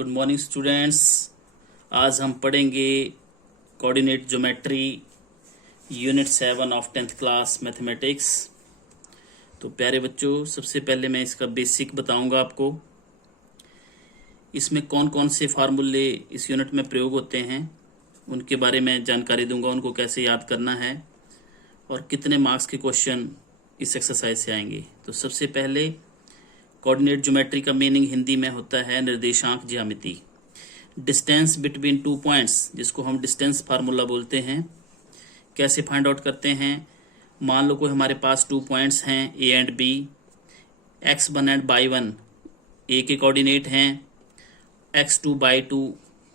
Good morning students. आज हम पढ़ेंगे coordinate geometry unit 7 of 10th class mathematics. तो प्यारे बच्चों, सबसे पहले मैं इसका बेसिक बताऊंगा आपको। इसमें कौन कौन से फार्मूले इस यूनिट में प्रयोग होते हैं उनके बारे में जानकारी दूंगा, उनको कैसे याद करना है और कितने मार्क्स के क्वेश्चन इस एक्सरसाइज से आएंगे। तो सबसे पहले कोऑर्डिनेट ज्योमेट्री का मीनिंग हिंदी में होता है निर्देशांक ज्यामिति। डिस्टेंस बिटवीन टू पॉइंट्स, जिसको हम डिस्टेंस फार्मूला बोलते हैं। कैसे फाइंड आउट करते हैं? मान लो कोई हमारे पास 2 पॉइंट्स हैं A and B, x1 and y1 A के कोऑर्डिनेट हैं, x2 by2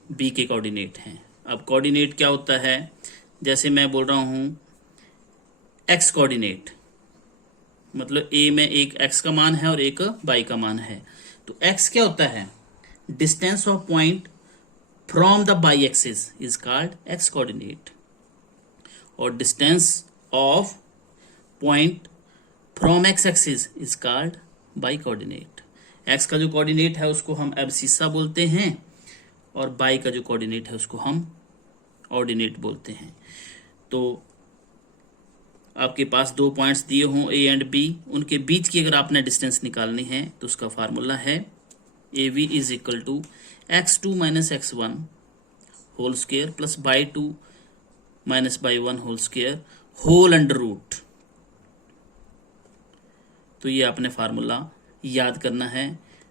बी के कोऑर्डिनेट हैं। अब कोऑर्डिनेट क्या होता है? जैसे मैं बोल रहा हूं x कोऑर्डिनेट, मतलब a में एक x का मान है और एक y का मान है। तो x क्या होता है? Distance of point from the y axis is called x coordinate, और distance of point from x axis is called y coordinate. x का जो कोऑर्डिनेट है उसको हम एब्सिसा बोलते हैं और y का जो कोऑर्डिनेट है उसको हम ऑर्डिनेट बोलते हैं। तो आपके पास 2 पॉइंट्स दिए हों ए एंड बी, उनके बीच की अगर आपने डिस्टेंस निकालनी है तो उसका फार्मूला है AV is equal to x2 minus x1 whole square plus y2 minus y1 whole square whole under root. तो ये आपने फार्मूला याद करना है।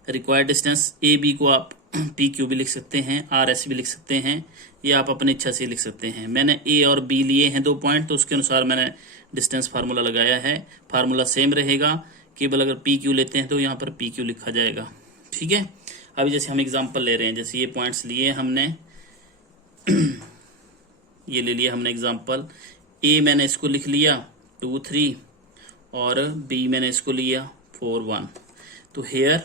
रिक्वायर्ड डिस्टेंस AB को आप PQ भी लिख सकते हैं, RS भी लिख सकते हैं, या आप अपनी इच्छा से लिख सकते हैं। मैंने A और B लिए हैं 2 पॉइंट, तो उसके अनुसार मैंने डिस्टेंस फार्मूला लगाया है। फार्मूला सेम रहेगा, केवल अगर PQ लेते हैं तो यहाँ पर PQ लिखा जाएगा। ठीक है। अभी जैसे हम एग्जांपल ले रहे हैं, जैसे ये पॉइंट्स लिए हमने ये ले लिया हमने एग्जांपल। A मैंने इसको लिख लिया 2 3 और B मैंने इसको लिया 4 1। तो हेयर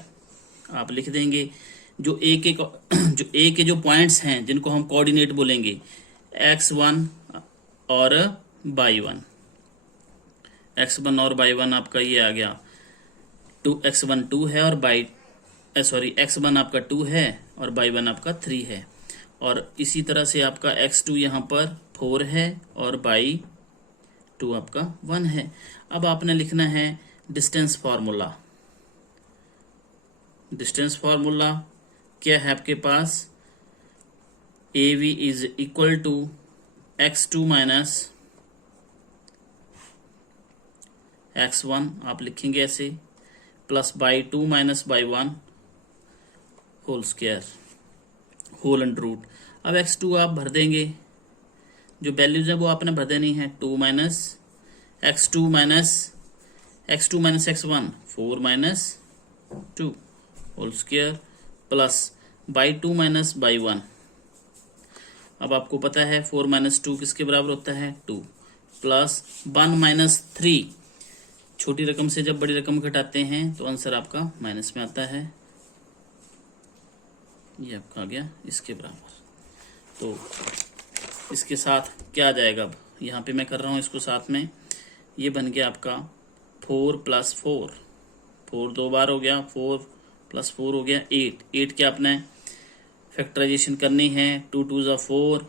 आप लिख देंगे जो A के जो पॉइंट्स हैं जिनको हम कोऑर्डिनेट बोलेंगे x1 और y1। x1 और y1 आपका ये आ गया x1 2 है और x1 आपका 2 है और y1 आपका 3 है। और इसी तरह से आपका x2 यहाँ पर 4 है और y2 आपका 1 है। अब आपने लिखना है डिस्टेंस फार्मूला। डिस्टेंस फार्मूला क्या है आपके पास? AV is equal to x2 minus x1 आप लिखेंगे ऐसे, plus y2 minus y1 whole square whole under root. अब x2 आप भर देंगे, जो वैल्यूज है वो आपने भर देनी है। 2 minus x2 minus x1 4 minus 2 whole square plus y2 minus y1। अब आपको पता है 4 माइनस 2 किसके बराबर होता है? 2 प्लस 1 माइनस 3। छोटी रकम से जब बड़ी रकम घटाते हैं तो आंसर आपका माइनस में आता है। ये आपका आ गया इसके बराबर। तो इसके साथ क्या आ जाएगा? अब यहाँ पे मैं कर रहा हूँ इसको साथ में, ये बन गया आपका 4 प्लस 4, 4 2 बार हो गया, 4 प्लस 4 हो गया 8। 8 के आपने फैक्टराइजेशन करनी है। 2 2 ज़ा 4,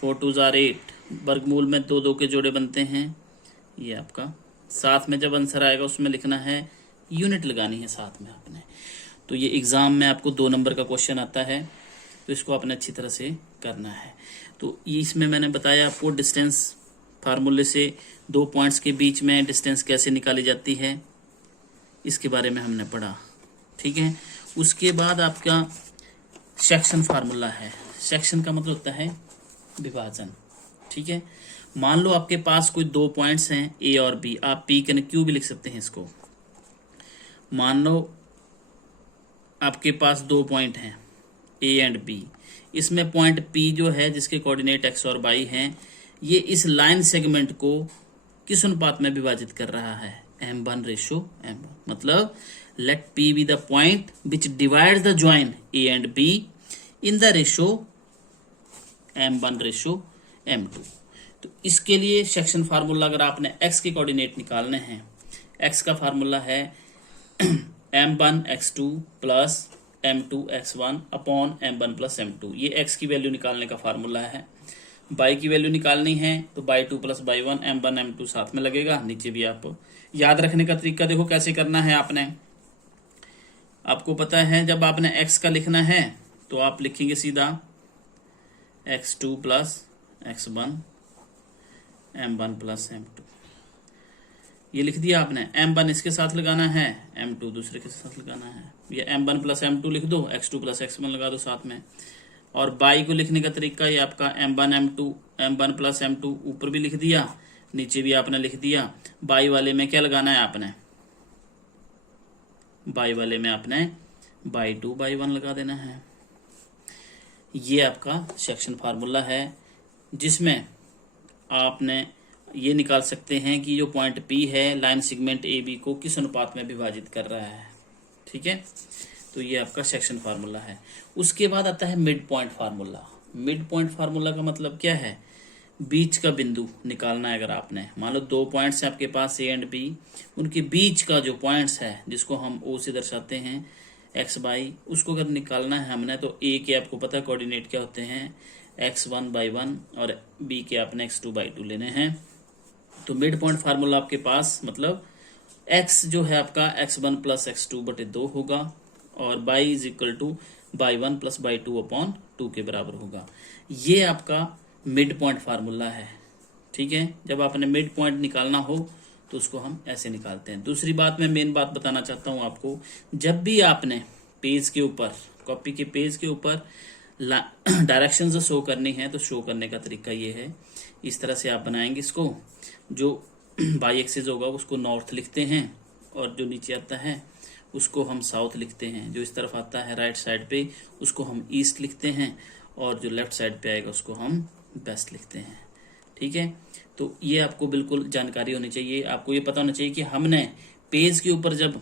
4 2 ज़ा 8, वर्गमूल में 2 2 के जोड़े बनते हैं। ये आपका साथ में जब आंसर आएगा उसमें लिखना है, यूनिट लगानी है साथ में आपने। तो ये एग्जाम में आपको 2 नंबर का क्वेश्चन आता है, तो इसको आपने अच्छी तरह से करना है। तो ये इसमें मैंने बताया आपको डिस्टेंस फार्मूले से 2 पॉइंट्स के बीच में डिस्टेंस कैसे निकाली जाती है, इसके बारे में हमने पढ़ा। ठीक है। उसके बाद आपका सेक्शन फार्मूला है। सेक्शन का मतलब होता है विभाजन। ठीक है। मान लो आपके पास कोई 2 पॉइंट्स हैं ए और बी, आप P के Q भी लिख सकते हैं इसको। मान लो आपके पास 2 पॉइंट हैं ए एंड बी, इसमें पॉइंट P जो है जिसके कोऑर्डिनेट x और y हैं, ये इस लाइन सेगमेंट को किस अनुपात में विभाजित कर रहा है? m1:m1। मतलब let P be the point which divides the join A and B in the ratio m1:m2। तो इसके लिए सेक्शन फार्मूला अगर आपने x के कोऑर्डिनेट निकालने हैं, x का फार्मूला है m1 x2 plus m2x1 upon m1 plus m2। ये x की वैल्यू निकालने का फार्मूला है। y की वैल्यू निकालनी है तो y2 plus y1 m1 m2 साथ में लगेगा। नीचे भी आप याद रखने का तरीका देखो कैसे करना है। आपको पता है जब आपने x का लिखना है तो आप लिखेंगे सीधा x2 plus x1 m1 plus m2। ये लिख दिया आपने। m1 इसके साथ लगाना है, m2 दूसरे के साथ लगाना है। ये m1 प्लस m2 लिख दो, x2 प्लस x1 लगा दो साथ में। और y को लिखने का तरीका ये आपका m1 m2 m1 plus m2 ऊपर भी लिख दिया, नीचे भी आपने लिख दिया। y वाले में क्या लगाना है आपने, y वाले में आपने y2 y1 लगा देना है। ये आपका सेक्शन फार्मूला है जिसमें आपने ये निकाल सकते हैं कि जो पॉइंट P है लाइन सेगमेंट AB को किस अनुपात में विभाजित कर रहा है। ठीक है, तो ये आपका सेक्शन फार्मूला है। उसके बाद आता है mid point formula. Mid point formula का मतलब क्या है, बीच का बिंदु निकालना है। अगर आपने मान लो दो पॉइंट्स हैं आपके पास A एंड B, उनके बीच का जो पॉइंट्स है जिसको हम O से दर्शाते हैं x y, उसको अगर निकालना है हमने तो A के आपको पता कोऑर्डिनेट क्या होते हैं x1 by 1 और B के आपने x2 by 2 लेने हैं। तो मिड पॉइंट फार्मूला आपके पास मतलब x जो है आपका x1 प्लस x2 बटे 2 होगा और y is equal to y1 plus y2 upon 2 के बराबर होगा। ये आपका मिड पॉइंट फार्मूला है। ठीक है, जब आपने मिड पॉइंट निकालना हो तो उसको हम ऐसे निकालते हैं। दूसरी बात, मैं मेन बात बताना चाहता हूं आपको, जब भी आपने पेज के ऊपर, कॉपी के पेज के ऊपर डायरेक्शन शो करनी है तो शो करने का तरीका ये है, इस तरह से आप बनाएंगे इसको। जो बाई एक्सिस होगा उसको नॉर्थ लिखते हैं और जो नीचे आता है उसको हम साउथ लिखते हैं। जो इस तरफ आता है राइट साइड पे उसको हम ईस्ट लिखते हैं और जो लेफ्ट साइड पे आएगा उसको हम वेस्ट लिखते हैं। ठीक है, तो ये आपको बिल्कुल जानकारी होनी चाहिए। आपको ये पता होना चाहिए कि हमने पेज के ऊपर जब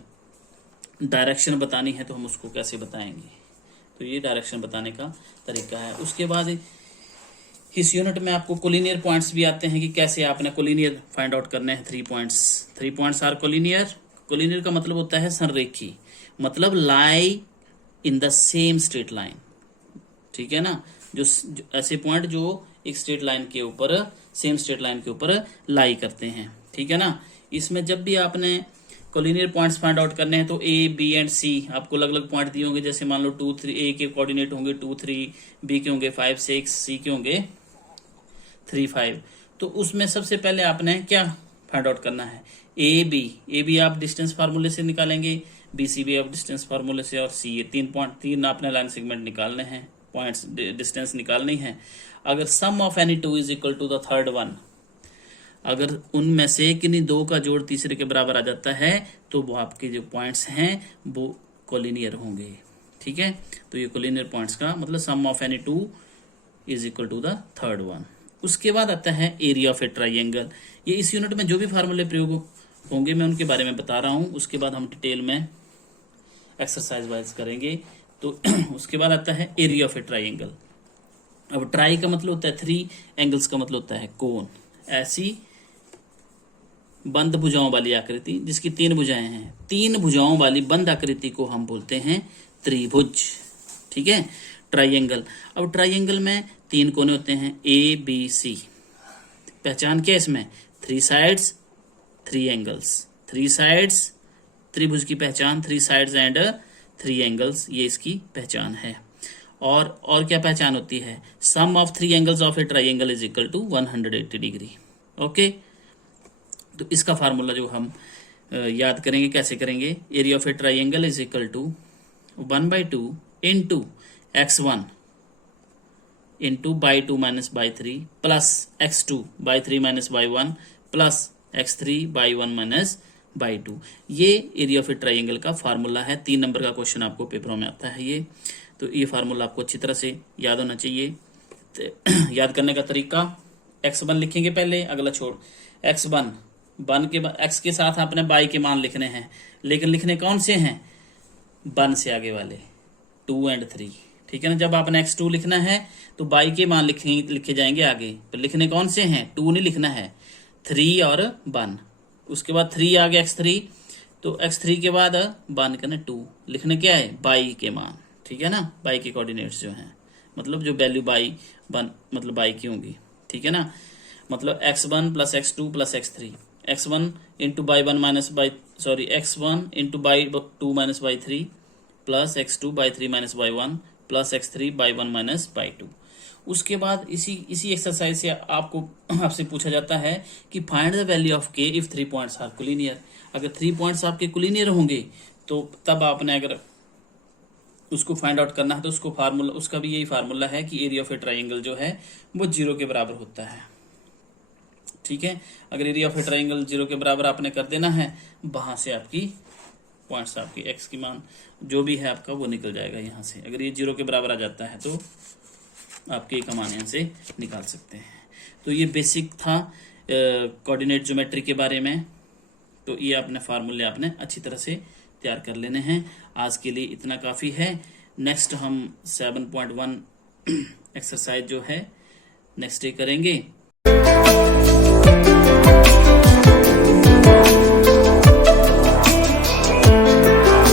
डायरेक्शन बतानी है तो हम उसको कैसे बताएंगे। तो ये डायरेक्शन बताने का तरीका है। उसके बाद इस यूनिट में आपको कोलिनियर पॉइंट्स भी आते हैं कि कैसे आपने कोलिनियर फाइंड आउट करने हैं। 3 पॉइंट्स आर कोलिनियर। कोलिनियर का मतलब होता है संरेखी, मतलब lie in the same straight line. ठीक है ना, जो ऐसे पॉइंट जो एक स्ट्रेट लाइन के ऊपर, सेम स्ट्रेट लाइन के ऊपर लाई करते हैं। ठीक है ना, इसमें जब भी आपने कोलिनियर पॉइंट्स फाइंड आउट करने हैं तो A, B एंड C आपको अलग अलग पॉइंट दिए होंगे। जैसे मान लो 2 3 A के कोऑर्डिनेट होंगे 2 3, B के होंगे 5 6, C के होंगे 3 5। तो उसमें सबसे पहले आपने क्या फाइंड आउट करना है, A B आप डिस्टेंस फार्मूले से निकालेंगे, BC भी आप डिस्टेंस फार्मूले से, और C, ये 3 आपने लाइन सेगमेंट निकालने हैं, पॉइंट्स डिस्टेंस निकालनी है। अगर sum of any two is equal to the third one, अगर उनमें से किन्हीं दो का जोड़ तीसरे के बराबर आ जाता है तो वो आपके जो पॉइंट्स हैं वो कोलिनियर होंगे। ठीक है, तो ये कोलिनियर पॉइंट्स का मतलब sum of any two is equal to the third one. उसके बाद आता है एरिया ऑफ ए ट्राइंगल। ये इस यूनिट में जो भी फार्मूले प्रयोग होंगे मैं उनके बारे में बता रहा हूं। उसके बाद हम डिटेल में एक्सरसाइज वाइज करेंगे। तो उसके बाद आता है एरिया ऑफ ए ट्राइंगल। अब ट्राई का मतलब होता है 3, एंगल्स का मतलब होता है कोन। ऐसी बंद भुजाओं वाली आकृति जिसकी 3 भुजाएं हैं, 3 भुजाओं वाली बंद आकृति को हम बोलते हैं त्रिभुज। ठीक है, ट्राइंगल। अब ट्राइंगल में 3 कोने होते हैं ABC। पहचान क्या है इसमें, 3 साइड्स 3 एंगल्स। 3 साइड्स, त्रिभुज की पहचान 3 साइड्स एंड 3 एंगल्स, ये इसकी पहचान है। और क्या पहचान होती है, sum of 3 angles of a triangle is equal to 180 degree. Okay, तो इसका फार्मूला जो हम याद करेंगे, कैसे करेंगे, area of a triangle is equal to 1/2 into x1 into by2 minus by3 plus x2 by3 minus by1 plus x3 by1 minus by2। ये area of a triangle का फार्मूला है। 3 नंबर का क्वेश्चन आपको पेपरों में आता है ये। तो ये फार्मूला आपको अच्छी तरह से याद होना चाहिए। तो याद करने का तरीका, x1 लिखेंगे पहले, अगला छोड़। x1 1 के x के साथ आपने y के मान लिखने हैं, लेकिन लिखने कौन से हैं, 1 से आगे वाले 2 एंड 3। ठीक है ना, जब आपने x2 लिखना है तो y के मान लिखे जाएंगे आगे, पर लिखने कौन से हैं, 2 नहीं लिखना है, 3 और 1। उसके बाद 3 आ गया x3, तो x3 के बाद 1 करना 2, लिखने क्या है y के मान। ठीक है ना, बाई के कोऑर्डिनेट्स जो हैं, मतलब जो वैल्यू बाई वन मतलब बाई की होंगी, ठीक है ना, मतलब x1 plus x2 plus x3, x1 into by one minus by x1 into by two minus by three plus x2 by three minus by one plus x3 by one minus by two. उसके बाद इसी exercise से आपसे पूछा जाता है कि find the value of k if 3 points are collinear. अगर 3 पॉइंट्स आपके कोलिनियर होंगे तो तब आपने अगर उसको फाइंड आउट करना है तो उसका भी यही फार्मूला है कि एरिया ऑफ ए ट्राइंगल जो है वो 0 के बराबर होता है, ठीक है। अगर एरिया ऑफ ए ट्राइंगल 0 के बराबर आपने कर देना है, वहां से आपकी पॉइंट्स आपकी एक्स की मान जो भी है आपका वो निकल जाएगा यहाँ से। अगर ये 0 के बराबर आ जाता है तो आपके का मान यहाँ से निकाल सकते हैं। तो ये बेसिक था कोऑर्डिनेट ज्योमेट्री के बारे में। तो ये अपने फार्मूले आपने अच्छी तरह से तैयार कर लेने हैं। आज के लिए इतना काफ़ी है। नेक्स्ट हम 7.1 एक्सरसाइज जो है नेक्स्ट डे करेंगे।